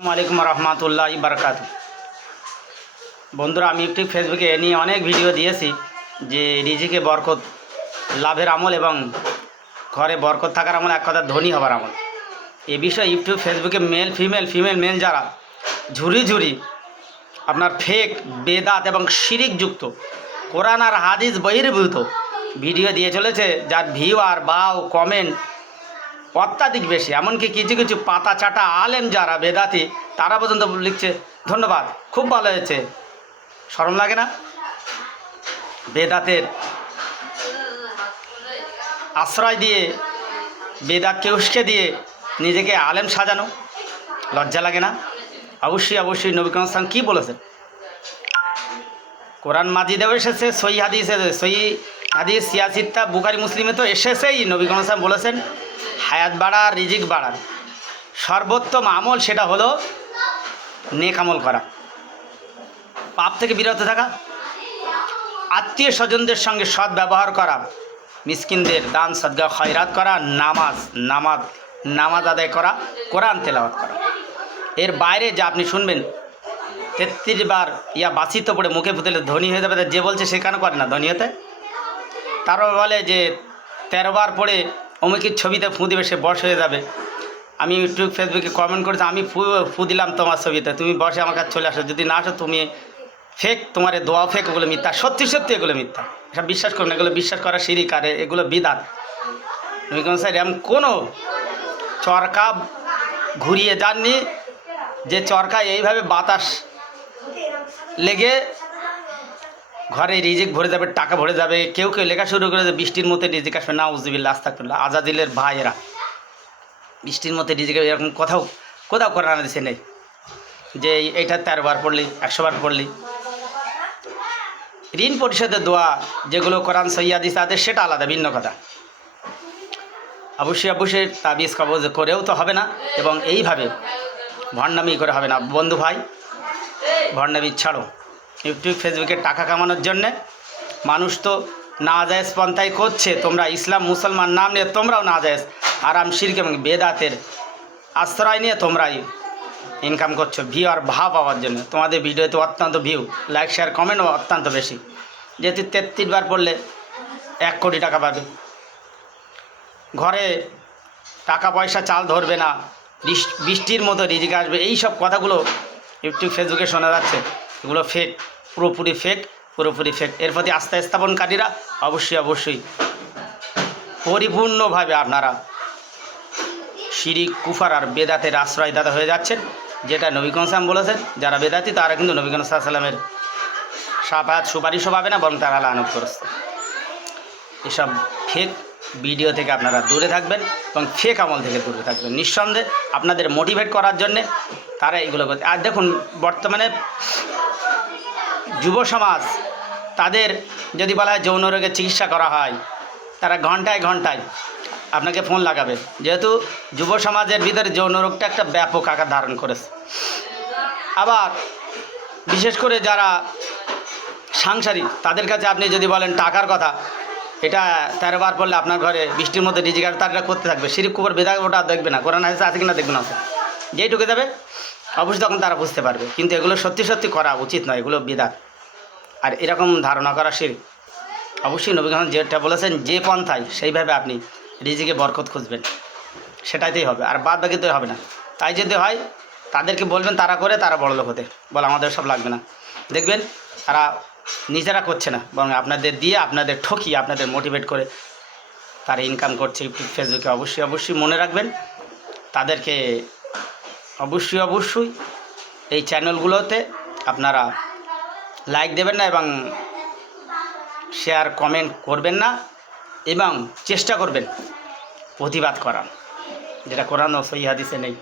আসসালামু আলাইকুম রহমতুল্লাহ বারকাত বন্ধুরা, আমি একটি ফেসবুকে এ নিয়ে অনেক ভিডিও দিয়েছি যে রিজিকে বরকত, লাভের আমল এবং ঘরে বরকত থাকার আমল এক কথা ধনী হবার আমল। এ বিষয়ে ইউটিউব ফেসবুকে মেল ফিমেল ফিমেল মেল যারা ঝুরি ঝুরি আপনার ফেক বেদাত এবং শিরিক যুক্ত, কোরআন আর হাদিস বহির্ভূত ভিডিও দিয়ে চলেছে, যার ভিউ আর বাও কমেন্ট অত্যাধিক বেশি, এমনকি কিছু কিছু পাতা চাটা আলেম যারা বেদাতি, তারা পর্যন্ত লিখছে, ধন্যবাদ, খুব ভালো হয়েছে। সরম লাগে না? বেদাতের আশ্রয় দিয়ে, বেদাতকে উস্কে দিয়ে নিজেকে আলেম সাজানো, লজ্জা লাগে না? অবশ্যই অবশ্যই নবী ইসলাম কী বলেছেন? কোরআন মাজিদেও এসেছে সই হাদিসে সই হাদিস সিয়াসিত্তা বুখারি, মুসলিমে তো এসেছেই, নবী ইসলাম বলেছেন হায়াত বাড়া, রিজিক বাড়ার সর্বোত্তম আমল সেটা হলো নেক আমল করা। পাপ থেকে বিরত থাকা। আত্মীয় স্বজনদের সঙ্গে সৎ ব্যবহার করা। মিসকিনদের দান, সদ্গা, খয়রাত করা। নামাজ নামাজ নামাজ আদায় করা। কোরআন তেলাওয়াত করা। এর বাইরে যা আপনি শুনবেন, তেত্রিশ বার ইয়া বাসিত পড়ে মুখে পুতলে ধনী হয়ে যাবে। যে বলছে সে কেন করে না ধনী হতে তারও বলে যে তেরো বার পড়ে অমুকের ছবিতে ফু দিবে, সে বস হয়ে যাবে। আমি ইউটিউব ফেসবুকে কমেন্ট করেছি, আমি ফু ফু দিলাম তোমার ছবিতে, তুমি বসে আমার কাছে চলে আসো। যদি না আসো, তুমি ফেক তোমার দোয়া ফেক ওগুলো মিথ্যা। সত্যি সত্যি এগুলো মিথ্যা। এসব বিশ্বাস করুন এগুলো বিশ্বাস করা সিঁড়ি কারে এগুলো বিদাত। তুমি কোন স্যার এমন কোনো চরকা ঘুরিয়ে যাননি। যে চরকা এইভাবে বাতাস লেগে ঘরে রিজিক ভরে যাবে, টাকা ভরে যাবে, কেউ কেউ লেখা শুরু করে যে বৃষ্টির মধ্যে রিজিক আসবে না উজবিল্লা আস্তাকুল্লাহ আজাদিলের ভাইয়েরা। বৃষ্টির মধ্যে রিজিক এরকম কোথাও কোথাও করার দিছে নেই। যে এই- এইটা তেরো বার পড়লি, একশো বার পড়লি। ঋণ পরিশোধের দোয়া যেগুলো কোরআন সৈয়াদিস তাদের সেটা আলাদা, ভিন্ন কথা। অবশ্যই অবশ্যই তাবিজ কবজ করেও তো হবে না, এবং এইভাবে ভণ্ডামি করে হবে না। বন্ধু ভাই, ভণ্ডামি ছাড়ো। ইউটিউব, ফেসবুকে টাকা কামানোর জন্যে। মানুষ তো না যায় পন্থাই করছে, তোমরা ইসলাম মুসলমান নাম নিয়ে তোমরাও না যায় আরাম শিরক এবং বেদাতের আশ্রয় নিয়ে তোমরাই ইনকাম করছ ভিউ আর ভাব পাওয়ার জন্য। তোমাদের ভিডিওতে অত্যন্ত ভিউ লাইক শেয়ার কমেন্টও অত্যন্ত বেশি। যেহেতু তেত্রিশ বার পড়লে এক কোটি টাকা পাবে। ঘরে টাকা পয়সা চাল ধরবে না, বৃষ- বৃষ্টির মতো রিজিক আসবে এই সব কথাগুলো ইউটিউব, ফেসবুকে শোনা যাচ্ছে। এগুলো ফেক পুরোপুরি ফেক পুরোপুরি ফেক এর প্রতি আস্থা স্থাপনকারীরা অবশ্যই অবশ্যই পরিপূর্ণভাবে আপনারা শিরিক কুফার আর বেদাতের আশ্রয়দাতা হয়ে যাচ্ছেন, যেটা নবী কনসাম বলেছেন। যারা বেদাতি, তারা কিন্তু নবী সাল্লামের সাফাত সুপারিশও পাবে না, বরং তারা লানত করছে এসব ফেক ভিডিও থেকে আপনারা দূরে থাকবেন এবং ফেক আমল থেকে দূরে থাকবেন। নিঃসন্দেহে আপনাদের মোটিভেট করার জন্যে তারা এগুলো করছে আর দেখুন, বর্তমানে যুব সমাজ, তাদের যদি বলা হয় যৌন রোগের চিকিৎসা করা হয়, তারা ঘন্টায় ঘন্টায় আপনাকে ফোন লাগাবে। যেহেতু যুব সমাজের ভিতরে যৌন রোগটা একটা ব্যাপক আকার ধারণ করেছে। আবার বিশেষ করে যারা সাংসারিক, তাদের কাছে আপনি যদি বলেন টাকার কথা, এটা তেরো বার পড়লে আপনার ঘরে বৃষ্টির মধ্যে রিজিকার তারা করতে থাকবে। সিরিপ কুকুর বেদা ওটা দেখবে না, কোরআন হাদিসে আছে কিনা দেখবে না যেই ঢুকে যাবে অবশ্যই তখন তারা বুঝতে পারবে। কিন্তু এগুলো সত্যি সত্যি করা উচিত নয়, এগুলো বিদাত আর এরকম ধারণা করা শির অবশ্যই নবী খান যেটা বলেছেন, যে পন্থায় সেইভাবে আপনি রিজিকে বরকত খুঁজবেন সেটাইতেই হবে। আর বাদ বাকিতে হবে না। তাই যদি হয়, তাদেরকে বলবেন, তারা করে, তারা বড় লোক হতে। বলে আমাদের সব লাগবে না। দেখবেন, তারা নিজেরা করছে না। বরং আপনাদের দিয়ে, আপনাদের ঠকিয়ে, আপনাদের মোটিভেট করে তারা ইনকাম করছে ইউটিউব ফেসবুকে অবশ্যই অবশ্যই মনে রাখবেন, তাদেরকে অবশ্যই অবশ্যই। এই চ্যানেলগুলোতে আপনারা লাইক দেবেন না এবং শেয়ার, কমেন্ট করবেন না এবং চেষ্টা করবেন প্রতিবাদ করার। যেটা কোরআন সহি হাদিসে নেই।